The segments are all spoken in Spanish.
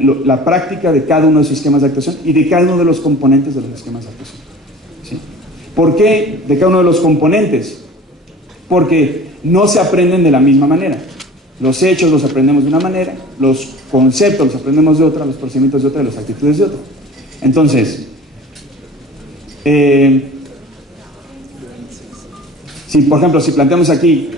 la práctica de cada uno de sus esquemas de actuación y de cada uno de los componentes de los esquemas de actuación, ¿sí? ¿Por qué de cada uno de los componentes? Porque no se aprenden de la misma manera. Los hechos los aprendemos de una manera, los conceptos los aprendemos de otra, los procedimientos de otra y las actitudes de otra. Entonces, si por ejemplo, si planteamos aquí,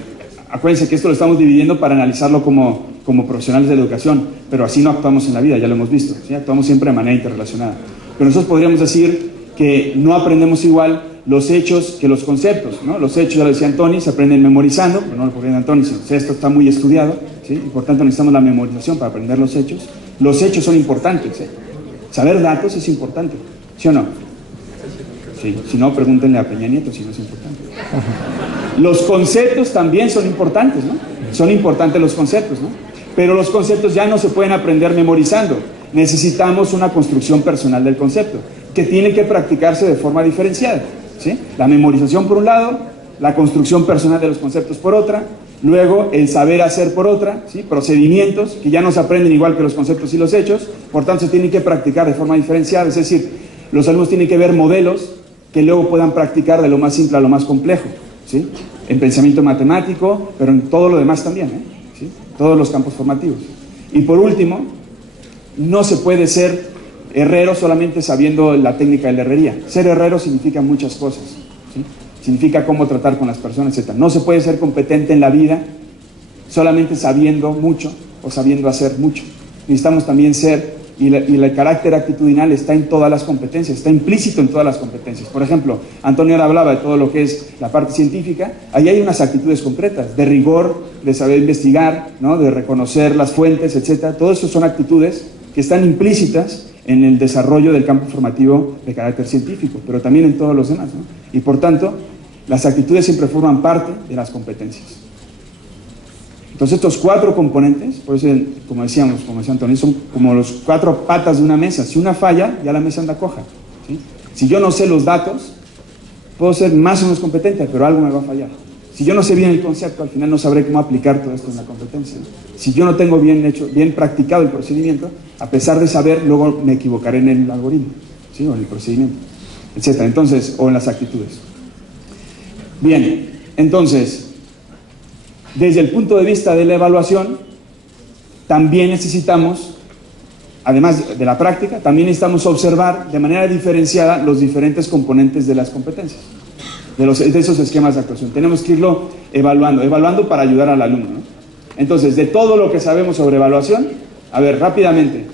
acuérdense que esto lo estamos dividiendo para analizarlo como profesionales de la educación, pero así no actuamos en la vida, ya lo hemos visto, ¿sí? Actuamos siempre de manera interrelacionada. Pero nosotros podríamos decir que no aprendemos igual los hechos que los conceptos, ¿no? Los hechos, ya lo decía Antoni, se aprenden memorizando, pero no lo aprende Antoni, sino que esto está muy estudiado, ¿sí? Y por tanto necesitamos la memorización para aprender los hechos. Los hechos son importantes, ¿sí? Saber datos es importante, ¿sí o no? Sí, si no, pregúntenle a Peña Nieto si no es importante. Los conceptos también son importantes, ¿no? Son importantes los conceptos, ¿no? Pero los conceptos ya no se pueden aprender memorizando. Necesitamos una construcción personal del concepto, que tiene que practicarse de forma diferenciada, ¿sí? La memorización por un lado, la construcción personal de los conceptos por otra, luego el saber hacer por otra, ¿sí? Procedimientos que ya no se aprenden igual que los conceptos y los hechos, por tanto se tienen que practicar de forma diferenciada, es decir, los alumnos tienen que ver modelos que luego puedan practicar de lo más simple a lo más complejo, ¿sí? En pensamiento matemático, pero en todo lo demás también, ¿sí? Todos los campos formativos. Y por último, no se puede ser herrero solamente sabiendo la técnica de la herrería. Ser herrero significa muchas cosas, ¿sí? Significa cómo tratar con las personas, etc. No se puede ser competente en la vida solamente sabiendo mucho o sabiendo hacer mucho. Necesitamos también ser, y el carácter actitudinal está en todas las competencias, está implícito en todas las competencias. Por ejemplo, Antonio ahora hablaba de todo lo que es la parte científica. Ahí hay unas actitudes concretas, de rigor, de saber investigar, ¿no? De reconocer las fuentes, etc. Todo eso son actitudes que están implícitas en el desarrollo del campo formativo de carácter científico, pero también en todos los demás, ¿no? Y por tanto, las actitudes siempre forman parte de las competencias. Entonces estos cuatro componentes, por eso, como decíamos, como decía Antonio, son como los cuatro patas de una mesa. Si una falla, ya la mesa anda coja, ¿sí? Si yo no sé los datos, puedo ser más o menos competente, pero algo me va a fallar. Si yo no sé bien el concepto, al final no sabré cómo aplicar todo esto en la competencia. Si yo no tengo bien practicado el procedimiento, a pesar de saber, luego me equivocaré en el algoritmo, ¿sí? O en el procedimiento, etc. Entonces, o en las actitudes. Bien, entonces, desde el punto de vista de la evaluación, también necesitamos, además de la práctica, también necesitamos observar de manera diferenciada los diferentes componentes de las competencias, de esos esquemas de actuación. Tenemos que irlo evaluando para ayudar al alumno, ¿no? Entonces, de todo lo que sabemos sobre evaluación, a ver, rápidamente,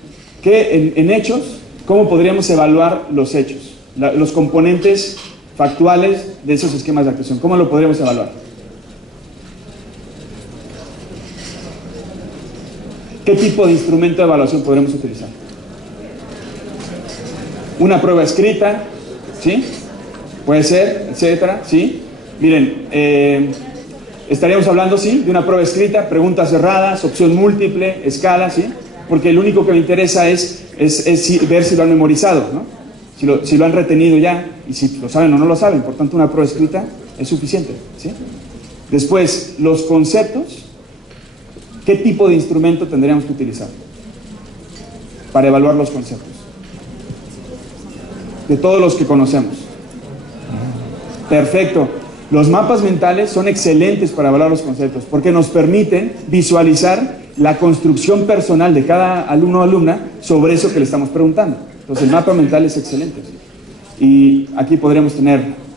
en hechos, ¿cómo podríamos evaluar los hechos? Los componentes factuales de esos esquemas de actuación, ¿cómo lo podríamos evaluar? ¿Qué tipo de instrumento de evaluación podremos utilizar? Una prueba escrita, ¿sí? Puede ser, etcétera, ¿sí? Miren, estaríamos hablando, ¿sí? De una prueba escrita, preguntas cerradas, opción múltiple, escala, ¿sí? Porque lo único que me interesa es ver si lo han memorizado, ¿no? Si lo han retenido ya, y si lo saben o no lo saben. Por tanto, una prueba escrita es suficiente, ¿sí? Después, los conceptos. ¿Qué tipo de instrumento tendríamos que utilizar para evaluar los conceptos? De todos los que conocemos. Perfecto. Los mapas mentales son excelentes para evaluar los conceptos porque nos permiten visualizar la construcción personal de cada alumno o alumna sobre eso que le estamos preguntando. Entonces el mapa mental es excelente. Y aquí podríamos tener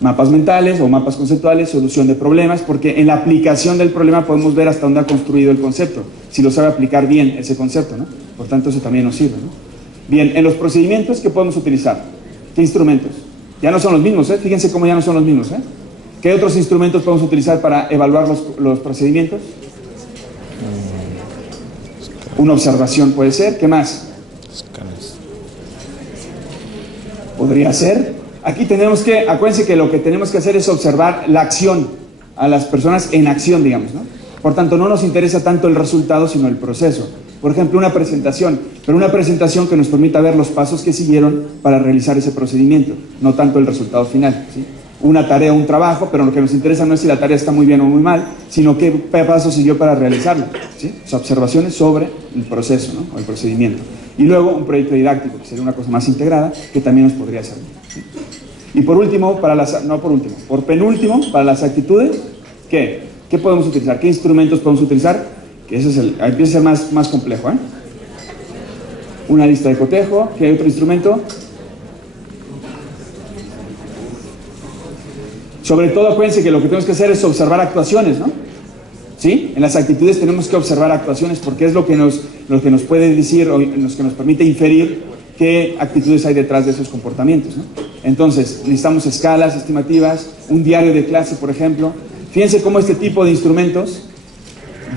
mapas mentales o mapas conceptuales, solución de problemas, porque en la aplicación del problema podemos ver hasta dónde ha construido el concepto, si lo sabe aplicar bien ese concepto, ¿no? Por tanto, eso también nos sirve, ¿no? Bien, en los procedimientos, ¿qué podemos utilizar? ¿Qué instrumentos? Ya no son los mismos, ¿eh? Fíjense cómo ya no son los mismos, ¿eh? ¿Qué otros instrumentos podemos utilizar para evaluar los procedimientos? Una observación puede ser. ¿Qué más? Podría ser. Aquí tenemos que, acuérdense que lo que tenemos que hacer es observar la acción, a las personas en acción, digamos, ¿no? Por tanto, no nos interesa tanto el resultado, sino el proceso. Por ejemplo, una presentación, pero una presentación que nos permita ver los pasos que siguieron para realizar ese procedimiento, no tanto el resultado final, ¿sí? una tarea o un trabajo, pero lo que nos interesa no es si la tarea está muy bien o muy mal, sino qué paso siguió para realizarla, ¿sí? O sea, observaciones sobre el proceso, ¿no? O el procedimiento. Y luego un proyecto didáctico, que sería una cosa más integrada, que también nos podría servir, ¿sí? Y por último, por penúltimo, para las actitudes, ¿qué podemos utilizar? ¿Qué instrumentos podemos utilizar? Que ese es empieza a ser más complejo, ¿eh? Una lista de cotejo. ¿Qué hay otro instrumento? Sobre todo, acuérdense que lo que tenemos que hacer es observar actuaciones, ¿no? ¿Sí? En las actitudes tenemos que observar actuaciones porque es lo que nos puede decir o lo que nos permite inferir qué actitudes hay detrás de esos comportamientos, ¿no? Entonces, necesitamos escalas estimativas, un diario de clase, por ejemplo. Fíjense cómo este tipo de instrumentos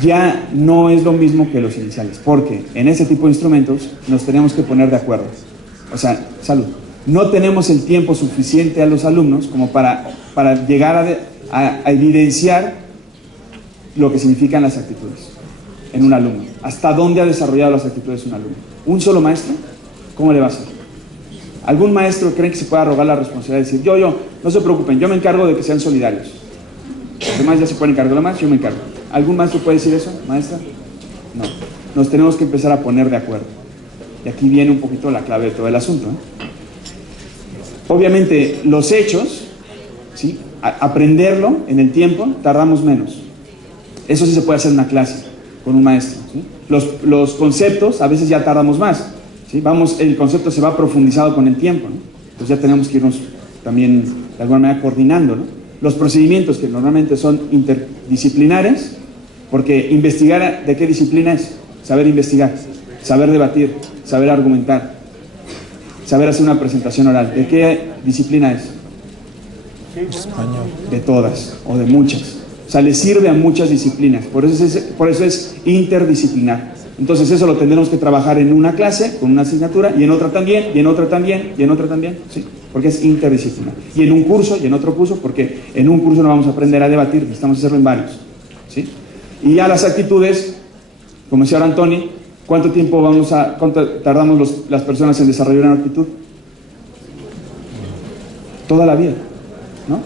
ya no es lo mismo que los iniciales, porque en ese tipo de instrumentos nos tenemos que poner de acuerdo. O sea, no tenemos el tiempo suficiente a los alumnos como para llegar a evidenciar lo que significan las actitudes en un alumno. ¿Hasta dónde ha desarrollado las actitudes un alumno? ¿Un solo maestro? ¿Cómo le va a hacer? ¿Algún maestro cree que se pueda arrogar la responsabilidad de decir, yo, no se preocupen, yo me encargo de que sean solidarios? Los demás ya se pueden encargar, lo más, yo me encargo. ¿Algún maestro puede decir eso, maestra? No. Nos tenemos que empezar a poner de acuerdo. Y aquí viene un poquito la clave de todo el asunto, ¿eh? Obviamente, los hechos, ¿sí? Aprenderlo en el tiempo, tardamos menos. Eso sí se puede hacer en una clase, con un maestro, ¿sí? Los conceptos, a veces ya tardamos más, ¿sí? El concepto se va profundizado con el tiempo, ¿no? Entonces ya tenemos que irnos también, de alguna manera, coordinando, ¿no? Los procedimientos, que normalmente son interdisciplinares, porque investigar, ¿de qué disciplina es? Saber investigar, saber debatir, saber argumentar, saber hacer una presentación oral. ¿De qué disciplina es? Español. De todas, o de muchas. O sea, le sirve a muchas disciplinas, por eso es interdisciplinar. Entonces eso lo tendremos que trabajar en una clase, con una asignatura, y en otra también, y en otra también, y en otra también, ¿sí? Porque es interdisciplinar. Y en un curso, y en otro curso, porque en un curso no vamos a aprender a debatir, necesitamos hacerlo en varios, ¿sí? Y ya las actitudes, como decía ahora Antoni, ¿cuánto tardamos las personas en desarrollar una actitud? Toda la vida, ¿no?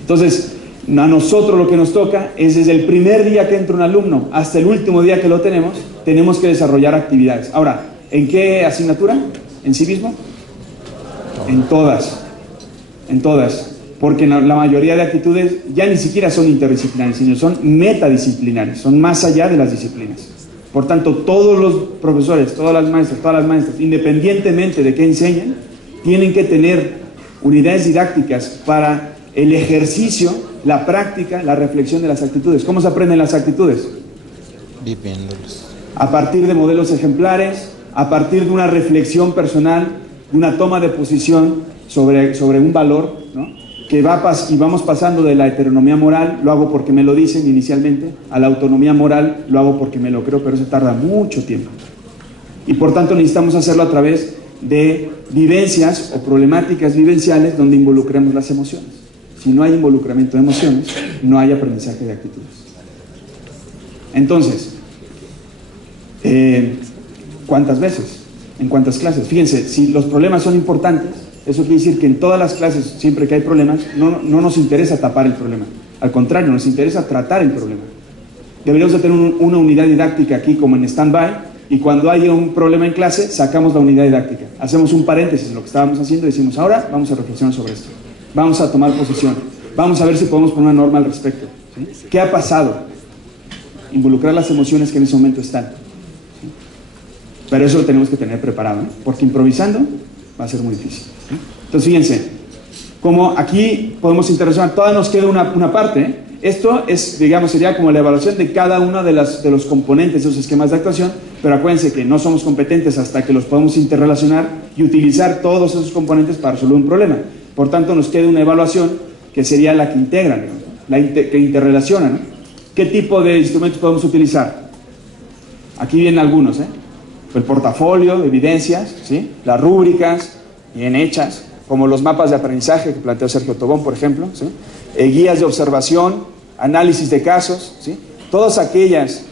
Entonces, a nosotros lo que nos toca es desde el primer día que entra un alumno hasta el último día que lo tenemos que desarrollar actividades. Ahora, ¿en qué asignatura? ¿En civismo? En todas, porque la mayoría de actitudes ya ni siquiera son interdisciplinares, sino son metadisciplinares, son más allá de las disciplinas. Por tanto, todos los profesores, todas las maestras, independientemente de qué enseñen, tienen que tener unidades didácticas para el ejercicio, la práctica, la reflexión de las actitudes. ¿Cómo se aprenden las actitudes? Viviéndolos. A partir de modelos ejemplares, a partir de una reflexión personal, una toma de posición sobre un valor, ¿no? Y vamos pasando de la heteronomía moral, lo hago porque me lo dicen inicialmente, a la autonomía moral, lo hago porque me lo creo, pero eso tarda mucho tiempo. Y por tanto necesitamos hacerlo a través de vivencias o problemáticas vivenciales donde involucremos las emociones. Si no hay involucramiento de emociones, no hay aprendizaje de actitudes. Entonces, ¿cuántas veces? ¿En cuántas clases? Fíjense, si los problemas son importantes, eso quiere decir que en todas las clases, siempre que hay problemas, no nos interesa tapar el problema. Al contrario, nos interesa tratar el problema. Deberíamos de tener una unidad didáctica aquí como en stand-by, y cuando haya un problema en clase, sacamos la unidad didáctica. Hacemos un paréntesis en lo que estábamos haciendo y decimos, ahora vamos a reflexionar sobre esto. Vamos a tomar posición. Vamos a ver si podemos poner una norma al respecto, ¿sí? ¿Qué ha pasado? Involucrar las emociones que en ese momento están, ¿sí? Pero eso lo tenemos que tener preparado, ¿eh? Porque improvisando va a ser muy difícil, ¿sí? Entonces fíjense, como aquí podemos interaccionar, todavía nos queda una parte, ¿eh? Esto es, digamos, sería como la evaluación de cada uno de los componentes de esos esquemas de actuación, pero acuérdense que no somos competentes hasta que los podemos interrelacionar y utilizar todos esos componentes para resolver un problema. Por tanto, nos queda una evaluación que sería la que integra, ¿no? Que interrelaciona, ¿no? ¿Qué tipo de instrumentos podemos utilizar? Aquí vienen algunos, ¿eh? El portafolio de evidencias, ¿sí? Las rúbricas bien hechas, como los mapas de aprendizaje que planteó Sergio Tobón, por ejemplo, ¿sí? Guías de observación, análisis de casos, ¿sí? Todas aquellas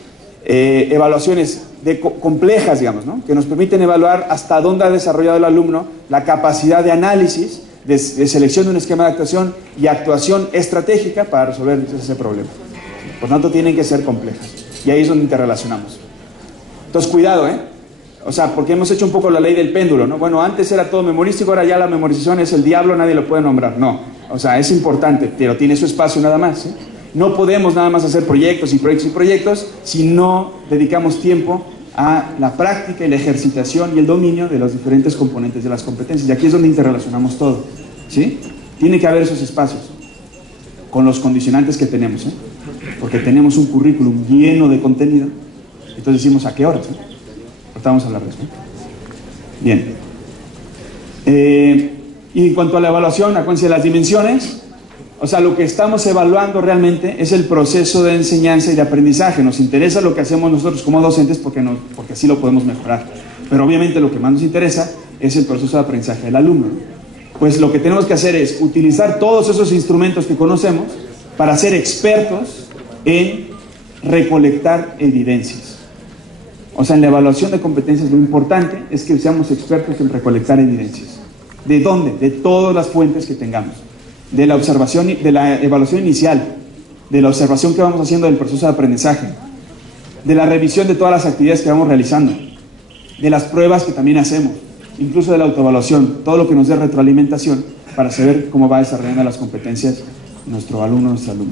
evaluaciones complejas, digamos, ¿no? Que nos permiten evaluar hasta dónde ha desarrollado el alumno la capacidad de análisis, de selección de un esquema de actuación y actuación estratégica para resolver ese problema. Por tanto, tienen que ser complejas. Y ahí es donde interrelacionamos. Entonces, cuidado, O sea, porque hemos hecho un poco la ley del péndulo, ¿no? Bueno, antes era todo memorístico, ahora ya la memorización es el diablo, nadie lo puede nombrar. No, o sea, es importante, pero tiene su espacio nada más, No podemos nada más hacer proyectos y proyectos y proyectos si no dedicamos tiempo a la práctica y la ejercitación y el dominio de los diferentes componentes de las competencias. Y aquí es donde interrelacionamos todo, ¿sí? Tiene que haber esos espacios con los condicionantes que tenemos, porque tenemos un currículum lleno de contenido. Entonces decimos, ¿a qué horas? Ahorita vamos a hablar de eso. Bien. Y en cuanto a la evaluación, acuérdense de las dimensiones. O sea, lo que estamos evaluando realmente es el proceso de enseñanza y de aprendizaje. Nos interesa lo que hacemos nosotros como docentes porque así lo podemos mejorar. Pero obviamente lo que más nos interesa es el proceso de aprendizaje del alumno. Pues lo que tenemos que hacer es utilizar todos esos instrumentos que conocemos para ser expertos en recolectar evidencias. O sea, en la evaluación de competencias lo importante es que seamos expertos en recolectar evidencias. ¿De dónde? De todas las fuentes que tengamos. De la observación, de la evaluación inicial, de la observación que vamos haciendo del proceso de aprendizaje, de la revisión de todas las actividades que vamos realizando, de las pruebas que también hacemos, incluso de la autoevaluación, todo lo que nos dé retroalimentación para saber cómo va desarrollando las competencias nuestro alumno, nuestra alumna.